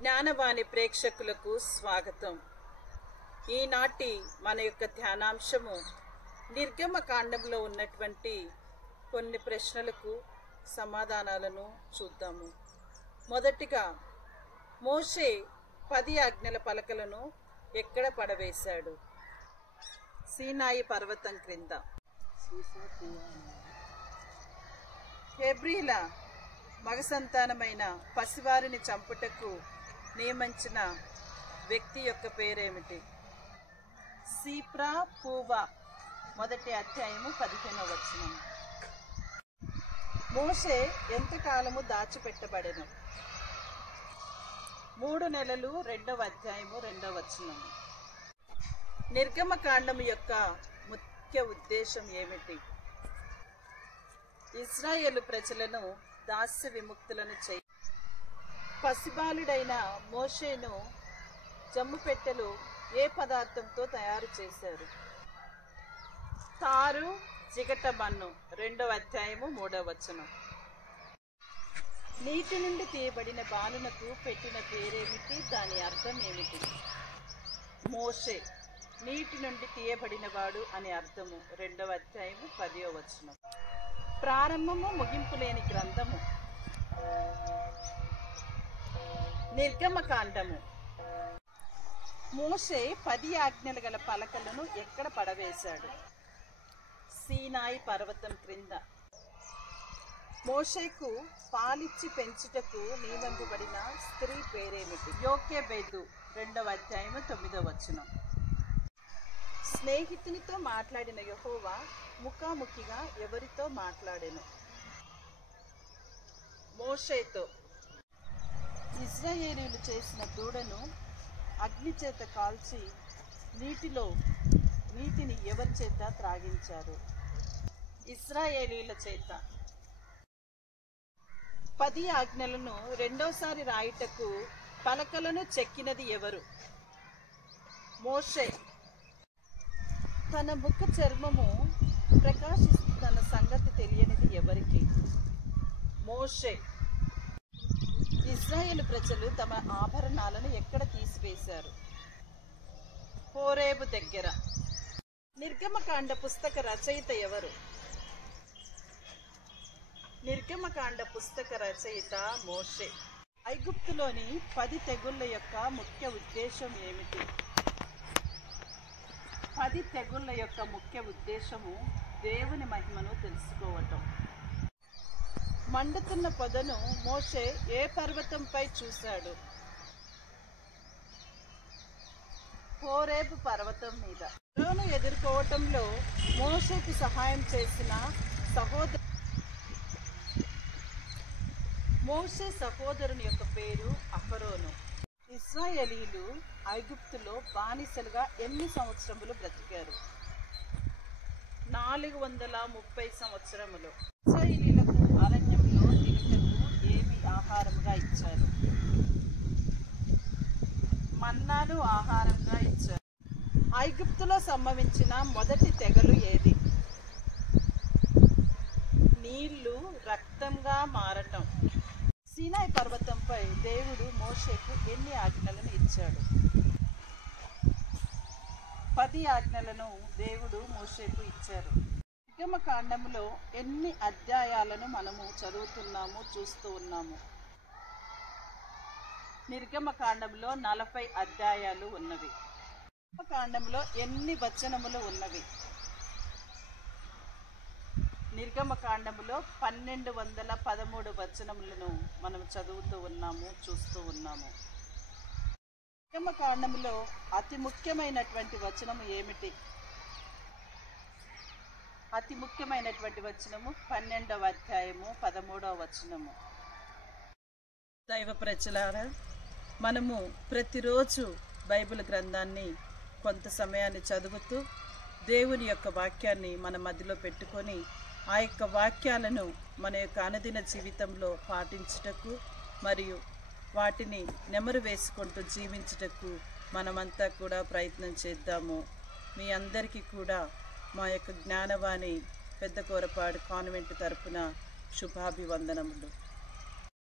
జ్ఞానవాణి ప్రేక్షకులకు స్వాగతం. ఈనాటి మన యొక్క ధ్యానాంశము నిర్గమకాండంలో ఉన్నటువంటి కొన్ని ప్రశ్నలకు సమాధానాలను చూద్దాము. మొదటిగా, మోషే 10 ఆజ్ఞల పలకలను ఎక్కడ పడవేశాడు? సీనాయి పర్వతం క్రింద. హెబ్రీల మగ సంతానమైన పసివారిని చంపుటకు నియమించిన వ్యక్తి యొక్క పేరేమిటి? సీప్రా పూవా. 1వ అధ్యాయము 15వ వచనం. మోషే ఎంతకాలము దాచిపెట్టబడెను? 3 నెలలు. 2వ అధ్యాయము 2వ వచనం. నిర్గమకాండము యొక్క ముఖ్య ఉద్దేశం ఏమిటి? ఇశ్రాయేలు ప్రజలను దాస్య విముక్తులను చేయి. పసిబాలుడైన మోషేను జమ్ము పెట్టెలు ఏ పదార్థంతో తయారు చేశారు? తారు, జిగట మన్ను. 2వ అధ్యాయము 3వ వచనం. నీటి నుండి తీయబడిన బాలునకు పెట్టిన పేరేమిటి? దాని అర్థం ఏమిటి? మోషే, నీటి నుండి తీయబడినవాడు అని అర్థము. 2వ అధ్యాయము 10వ వచనం. ప్రారంభము ముగింపు లేని గ్రంథము. నిర్గమకాండము. మోషే 10 ఆజ్ఞలు గల పలకలను ఎక్కడ పడవేశాడు? సీనాయి పర్వతం క్రింద. మోషేకు పాలిచ్చి పెంచుటకు నియమింపబడిన స్త్రీ పేరేమిటి? యోకెబెదు. 2వ అధ్యాయము 9వ వచనం. స్నేహితునితో మాట్లాడిన యెహోవా ముఖాముఖిగా ఎవరితో మాట్లాడెను? మోషేతో. ఇశ్రాయేలీయులు చేసిన దూడను అగ్ని చేత కాల్చి నీటిని ఎవరి చేత త్రాగించారు? ఇశ్రాయేలీయుల చేత. 10 ఆజ్ఞలను రెండోసారి రాయుటకు పలకలను చెక్కినది ఎవరు? మోషే. తన ముఖ చర్మము ప్రకాశిస్తున్న సంగతి తెలియనిది ఎవరికి? మోషే. ఇశ్రాయేలు ప్రజలు తమ ఆభరణాలను ఎక్కడ తీసివేశారు? హోరేబు దగ్గర. నిర్గమకాండ పుస్తక రచయిత ఎవరు? నిర్గమకాండ పుస్తక రచయిత మోషే. ఐగుప్తులోని 10 తెగుళ్ళ యొక్క ముఖ్య ఉద్దేశం ఏమిటి? 10 తెగుళ్ళ యొక్క ముఖ్య ఉద్దేశము దేవుని మహిమను తెలుసుకోవటం. మండుతున్న పొదను మోషే ఏ పర్వతంపై చూశాడు? హోరేబు పర్వతం మీద. ఫరోను ఎదుర్కోవటంలో మోషేకు సహాయం చేసిన మోషే సహోదరుని యొక్క పేరు అహరోను. ఇశ్రాయేలీయులు ఐగుప్తులో బానిసలుగా ఎన్ని సంవత్సరములు బ్రతికారు? 430 సంవత్సరములు. ఇశ్రాయేలీయులకు అరణ్యంలో తినుటకు ఏమి ఆహారంగా ఇచ్చారు? మన్నాను ఆహారంగా ఇచ్చారు. ఐగుప్తులో సంభవించిన మొదటి తెగలు ఏది? నీళ్లు రక్తంగా మారటం. సీనాయి పర్వతంపై దేవుడు మోషేకు ఎన్ని ఆజ్ఞలను ఇచ్చాడు? 10 ఆజ్ఞలను దేవుడు మోషేకు ఇచ్చారు. నిర్గమకాండములో ఎన్ని అధ్యాయాలను మనము చదువుతున్నాము, చూస్తూ ఉన్నాము? నిర్గమకాండంలో 40 అధ్యాయాలు ఉన్నవి. నిర్గమకాండంలో ఎన్ని వచనములు ఉన్నవి? నిర్గమకాండములో 1213 వచనములను మనం చదువుతూ ఉన్నాము, చూస్తూ ఉన్నాము. నిర్గమకాండములో అతి ముఖ్యమైనటువంటి వచనము ఏమిటి? అతి ముఖ్యమైనటువంటి వచనము 12వ అధ్యాయము 13వ వచనము. దైవ ప్రజలారా, మనము ప్రతిరోజు బైబిల్ గ్రంథాన్ని కొంత సమయాన్ని చదువుతూ దేవుని యొక్క వాక్యాన్ని మన మధ్యలో పెట్టుకొని ఆ యొక్క వాక్యాలను మన యొక్క అనుదిన జీవితంలో పాటించుటకు మరియు వాటిని నెమరు వేసుకుంటూ జీవించుటకు మనమంతా కూడా ప్రయత్నం చేద్దాము. మీ అందరికీ కూడా మా యొక్క జ్ఞానవాణి పెద్ద కోరపాడు కాన్వెంట్ తరపున శుభాభివందనములు.